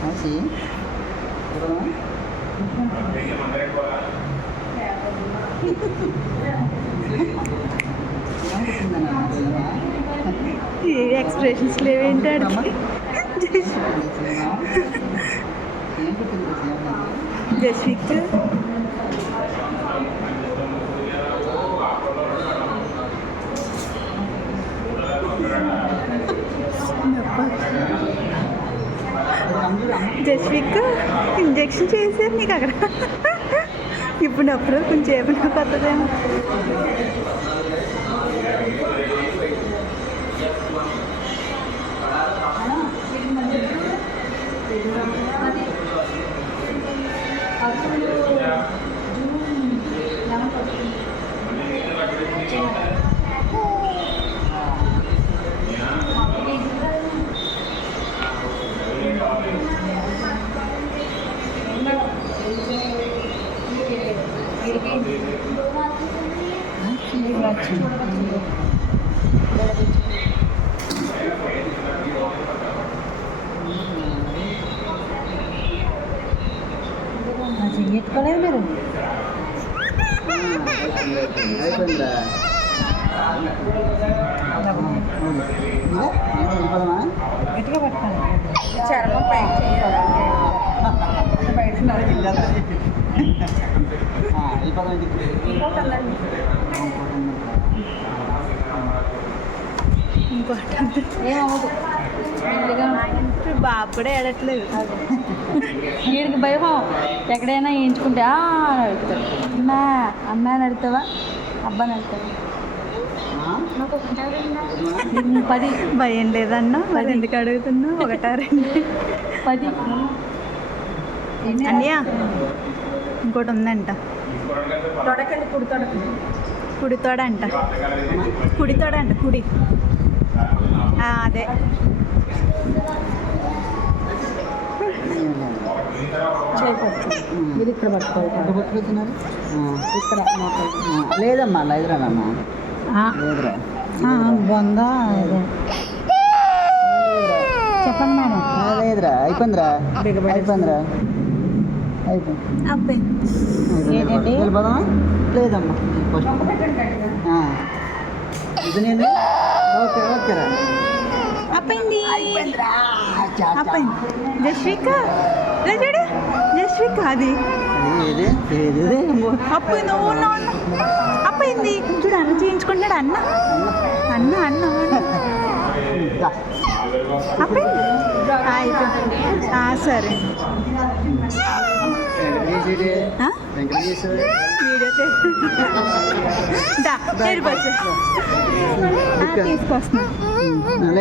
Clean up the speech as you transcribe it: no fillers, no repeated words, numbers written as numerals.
masih expressions లేవేంటాడు జస్విక్ జస్విక్ injection చేశారు నీకు అక్కడ ఇప్పుడు కొంచెం ఏమైనా కొత్తదేమో చెయ్యట్టుకోలేదు మీరు అయిపోయిందా గట్టిగా పట్టుకోండి చర్మం పైకి బాబు కూడా ఏడట్లేదు వీడికి భయం ఎక్కడైనా వేయించుకుంటే అడుగుతాడు అమ్మా అమ్మ నడుతావా అబ్బా నడుతావా 10 భయం లేదన్నా మరి ఎందుకు అడుగుతున్నా 1 2 10 అన్నయ్య ఇంకోటి ఉందంట తొడకండి కుడితోడంట కుడి అదే ఇది ఇక్కడ పట్టుకోవాలి ఇక్కడ లేదమ్మా లేదురానమ్మా లేదురా బొందా చెప్పండి మేడం లేదురా అయిపోయిందిరా ఏంటండి వెళ్ళిపోదామా లేదమ్మా ఇది నేను ఓకేరా అప్పయింది జస్విక అది అప్పయింది అప్పయింది చూడు అన్న చేయించుకుంటాడు అన్న అప్పయింది సరే వీడియో తీసుకొస్తున్నా